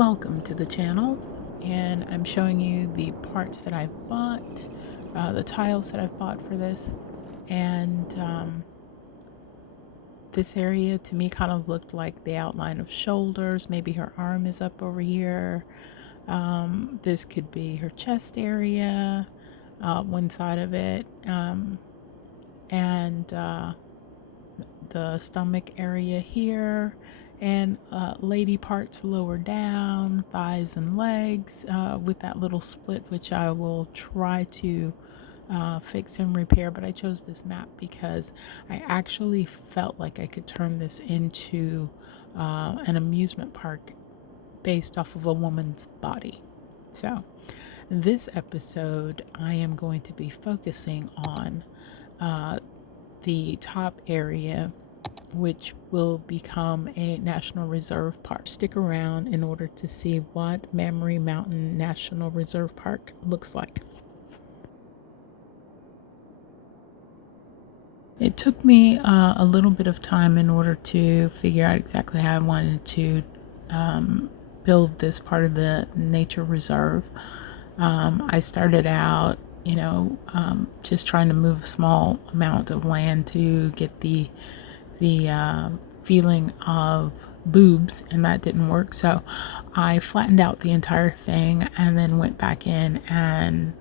Welcome to the channel, and I'm showing you the parts that I've bought, the tiles that I've bought for this, and this area to me kind of looked like the outline of shoulders. Maybe her arm is up over here. This could be her chest area, one side of it, and the stomach area here, and lady parts lower down, thighs and legs, with that little split, which I will try to fix and repair. But I chose this map because I actually felt like I could turn this into an amusement park based off of a woman's body. So this episode I am going to be focusing on the top area, which will become a National Reserve Park. Stick around in order to see what Mammory Mountain National Reserve Park looks like. It took me a little bit of time in order to figure out exactly how I wanted to build this part of the nature reserve. I started out just trying to move a small amount of land to get the feeling of boobs, and that didn't work. So I flattened out the entire thing and then went back in, and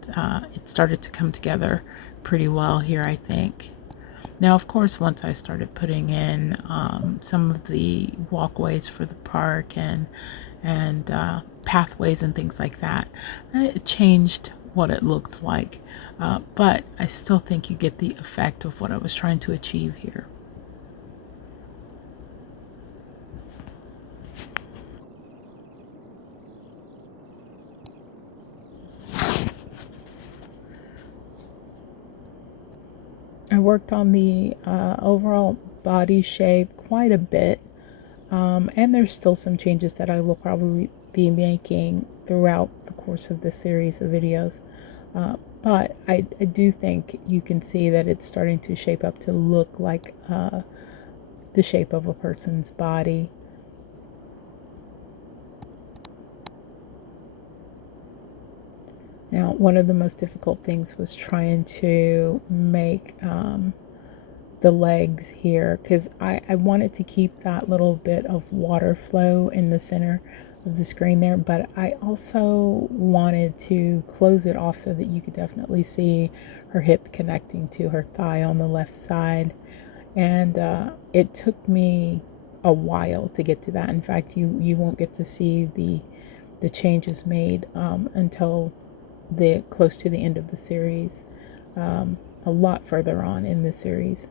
it started to come together pretty well here, I think. Now, of course, once I started putting in some of the walkways for the park and pathways and things like that, it changed what it looked like. But I still think you get the effect of what I was trying to achieve here. I worked on the overall body shape quite a bit, and there's still some changes that I will probably be making throughout the course of this series of videos. But I do think you can see that it's starting to shape up to look like the shape of a person's body. Now, one of the most difficult things was trying to make the legs here, because I wanted to keep that little bit of water flow in the center of the screen there, but I also wanted to close it off so that you could definitely see her hip connecting to her thigh on the left side. And it took me a while to get to that. In fact, you won't get to see the changes made until close to the end of the series, a lot further on in the series.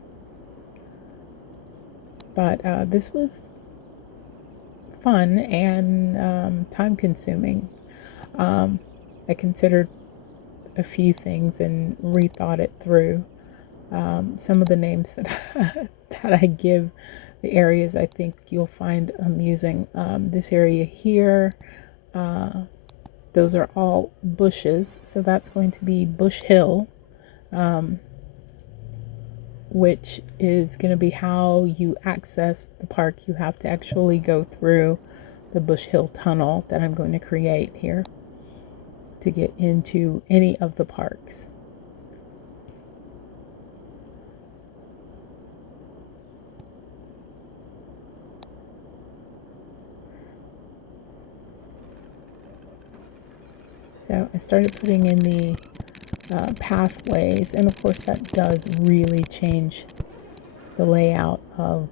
But this was fun and time consuming. I considered a few things and rethought it through. Some of the names that that I give the areas, I think you'll find amusing. This area here, those are all bushes, so that's going to be Bush Hill, which is going to be how you access the park. You have to actually go through the Bush Hill tunnel that I'm going to create here to get into any of the parks. So I started putting in the pathways, and of course that does really change the layout of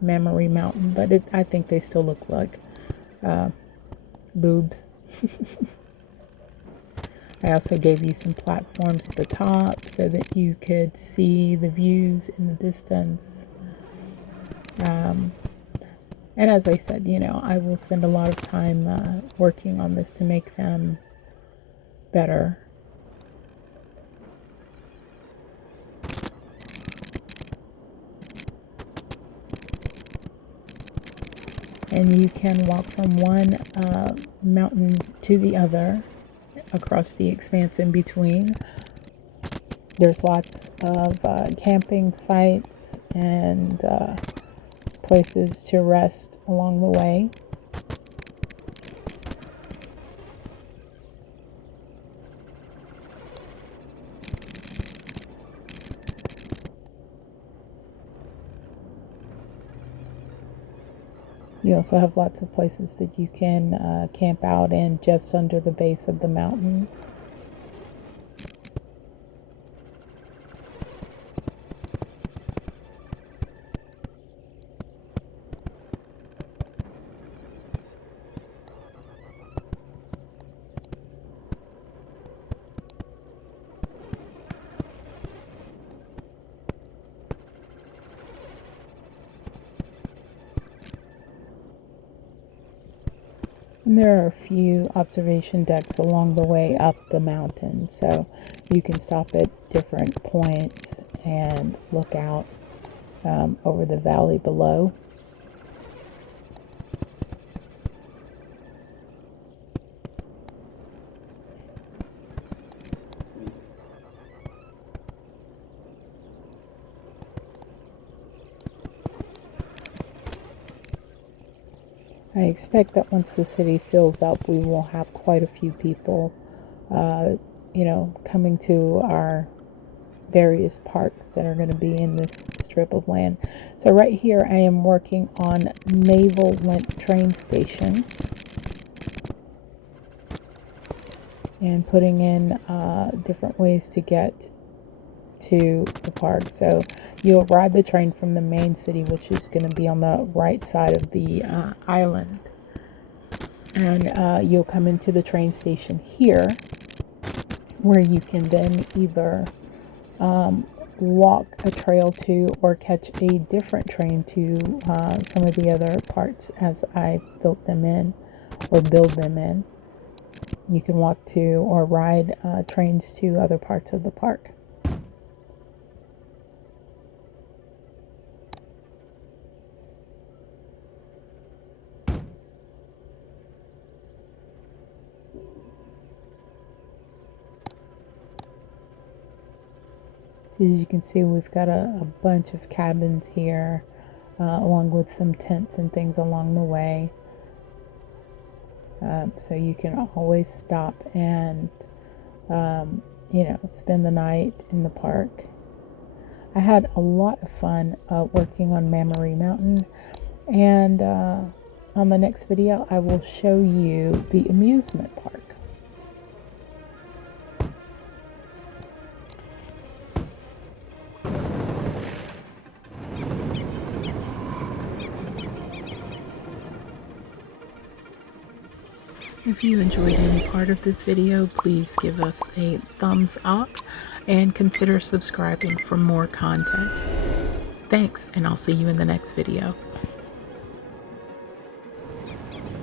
Mammory Mountain, but I think they still look like boobs. I also gave you some platforms at the top so that you could see the views in the distance. And as I said, I will spend a lot of time working on this to make them better. And you can walk from one mountain to the other across the expanse in between. There's lots of camping sites and places to rest along the way. You also have lots of places that you can camp out in just under the base of the mountains. And there are a few observation decks along the way up the mountain, so you can stop at different points and look out over the valley below. I expect that once the city fills up, we will have quite a few people, coming to our various parks that are going to be in this strip of land. So right here, I am working on Naval Train Station and putting in different ways to get to the park. So you'll ride the train from the main city, which is going to be on the right side of the island, and you'll come into the train station here, where you can then either walk a trail to or catch a different train to some of the other parts as I built them in or build them in. You can walk to or ride trains to other parts of the park. So as you can see, we've got a bunch of cabins here, along with some tents and things along the way. So you can always stop and, spend the night in the park. I had a lot of fun working on Mammory Mountain, and on the next video, I will show you the amusement park. If you enjoyed any part of this video, please give us a thumbs up and consider subscribing for more content. Thanks, and I'll see you in the next video.